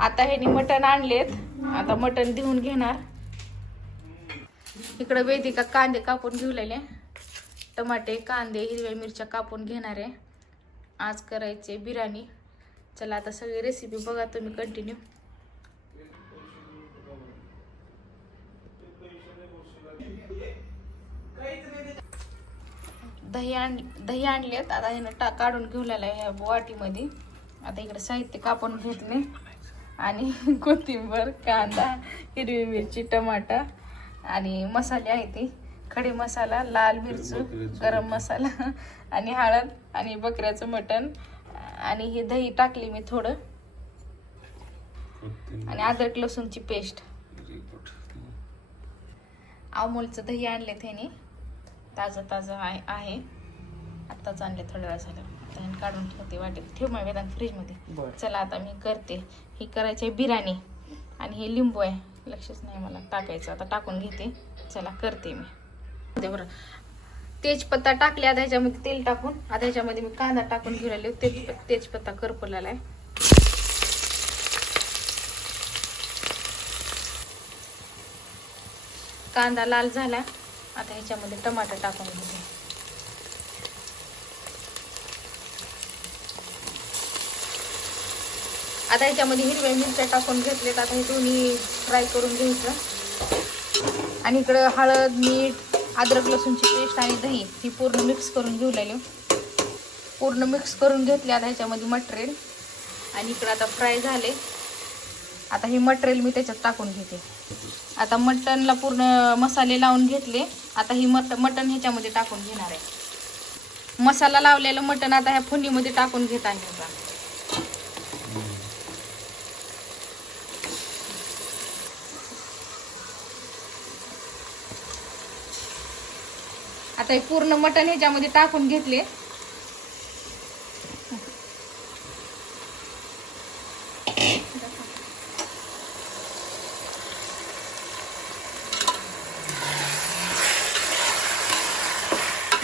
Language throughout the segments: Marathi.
आता ह्यानी मटण आणलेत. आता मटण देऊन घेणार. इकडे वेदिका कांदे कापून घेऊलेले. टमाटे कांदे हिरव्या मिरच्या कापून घेणार आहे. आज करायचे बिर्याणी. चला आता सगळी रेसिपी बघा तुम्ही कंटिन्यू दही आण दही आणलेत. आता ह्यानं टा काढून घेऊलेलं आहे ह्या वाटीमध्ये. आता इकडे साहित्य कापून घेतले. आणि कोथिंबर कांदा हिरवी मिरची टमाटा आणि मसाले आहे ते. खडे मसाला लाल मिरची गरम मसाला आणि हळद आणि बकऱ्याचं मटण आणि हे दही टाकली मी थोडं. आणि अद्रक लसूणची पेस्ट. अमूलचं दही आणले त्याने. ताजं ताजं आहे आहे. आत्ताच आणले थोड्या वेळा झालं आता ह्यानं काढून ठेवते वाटेल ठेव माझ्या वेदांत फ्रीजमध्ये चला आता मी करते. ही करायची आहे बिर्याणी. आणि हे लिंबू आहे. लक्षच नाही मला टाकायचं. आता टाकून घेते. चला करते मी. बरं. तेजपत्ता टाकले आता ह्याच्यामध्ये तेल टाकून. आता ह्याच्यामध्ये मी कांदा टाकून घेऊन आले. तेज तेजपत्ता करपलेला आहे. कांदा लाल झाला. आता ह्याच्यामध्ये टमाटर टाकून घेते. आता ह्याच्यामध्ये हिरव्या मिरच्या टाकून घेतलेत. आता हे दोन्ही फ्राय करून घ्यायचं. आणि इकडं हळद मीठ अद्रक लसूणची पेस्ट आणि दही ही पूर्ण मिक्स करून घेऊ लागले पूर्ण मिक्स करून घेतले आता ह्याच्यामध्ये मटेरियल. आणि इकडं आता फ्राय झाले. आता हे मटेरियल मी त्याच्यात टाकून घेते. आता मटनला पूर्ण मसाले लावून घेतले. आता ही मट मटन ह्याच्यामध्ये टाकून घेणार आहे. मसाला लावलेलं मटण आता ह्या फोडणीमध्ये टाकून घेत आहे. आता हे पूर्ण मटण ह्याच्यामध्ये टाकून घेतले.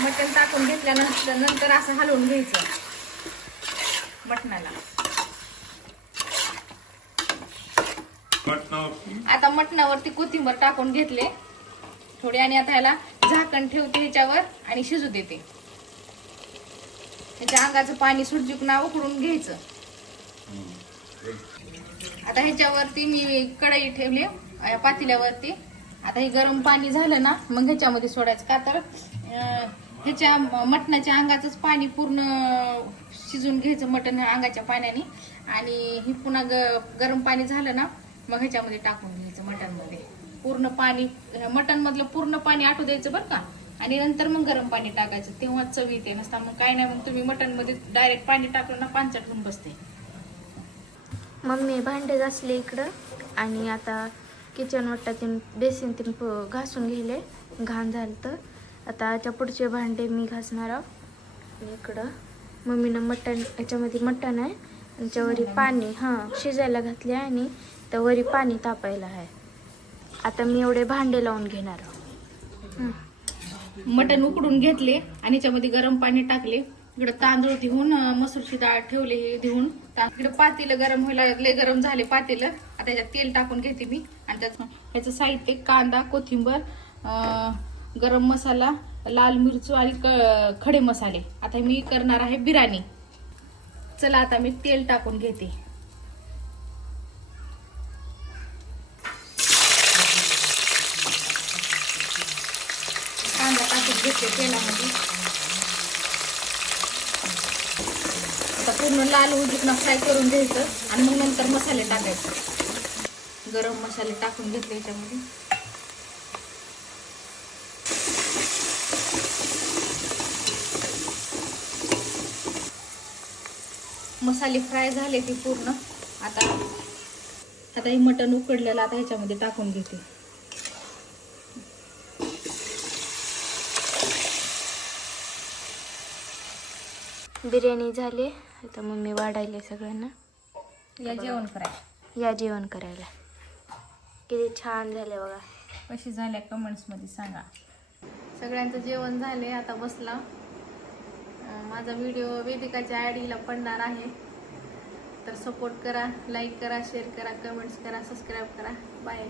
मटण टाकून घेतल्यानंतर नंतर असं हलवून घ्यायचं. मटणाला. आता मटणावरती कोथिंबर टाकून घेतले. थोडे आणि आता ह्याला झाकण ठेवते ह्याच्यावर आणि शिजू देते. ह्याच्या अंगाचं पाणी सुटजुकना उकडून घ्यायचं. आता ह्याच्यावरती मी कढई ठेवली पातेल्यावरती. आता हे गरम पाणी झालं ना मग ह्याच्यामध्ये सोडायचं का तर ह्याच्या मटणाच्या अंगाचंच पाणी पूर्ण शिजून घ्यायचं मटण अंगाच्या पाण्याने. आणि हे पुन्हा ग गरम पाणी झालं ना मग ह्याच्यामध्ये टाकून घ्यायचं मटणमध्ये. पूर्ण पाणी मटण मधलं पूर्ण पाणी आटू द्यायचं बरं का? आणि नंतर मग गरम पाणी टाकायचं. तेव्हा चव येते. नसता मग काय नाही मग तुम्ही मटणमध्ये डायरेक्ट पाणी टाकलं ना पानचट होऊन बसते. मम्मी भांडे घासले इकडं. आणि आता किचन वाट्यातून बेसिन तीन घासून गेले घाण झालं तर. आता याच्या पुढचे भांडे मी घासणार आहो. आणि इकडं मम्मीनं मटण याच्यामध्ये मटण आहे. आणि त्याच्यावरी पाणी हां शिजायला घातले आणि त्यावरी पाणी तापायला आहे. आता मी एवढे भांडे लावून घेणार मटण उकडून घेतले आणि याच्यामध्ये गरम पाणी टाकले. इकडे तांदूळ धुवून मसूरची डाळ ठेवले हे धुवून. इकडे पातेलं गरम व्हायला लागले गरम झाले पातेलं. आता त्याच्यात तेल टाकून घेते मी. आणि त्याच ह्याचं साहित्य कांदा कोथिंबर गरम मसाला लाल मिरचू आणि क- खडे मसाले. आता मी करणार आहे बिर्याणी. चला आता मी तेल टाकून घेते. कांदा घेते तेलामध्ये. आता पूर्ण लाल उजून फ्राय करून घ्यायचं आणि मग नंतर मसाले टाकायचे. गरम मसाले टाकून घेतले याच्यामध्ये. मसाले फ्राय झाले ते पूर्ण. आता आता हे मटण उकडलेलं आता ह्याच्यामध्ये टाकून घेते. बिर्याणी झाली आता मम्मी वाढायले सगळ्यांना. या जेवण कराय या जेवण करायला. किती छान झाले बघा. कशी झाल्या कमेंट्समध्ये सांगा. सगळ्यांचं जेवण झाले आता बसला. माझा व्हिडिओ वेदिकाच्या आय डीला पडणार आहे. तर सपोर्ट करा लाईक करा शेअर करा कमेंट्स करा सबस्क्राईब करा. बाय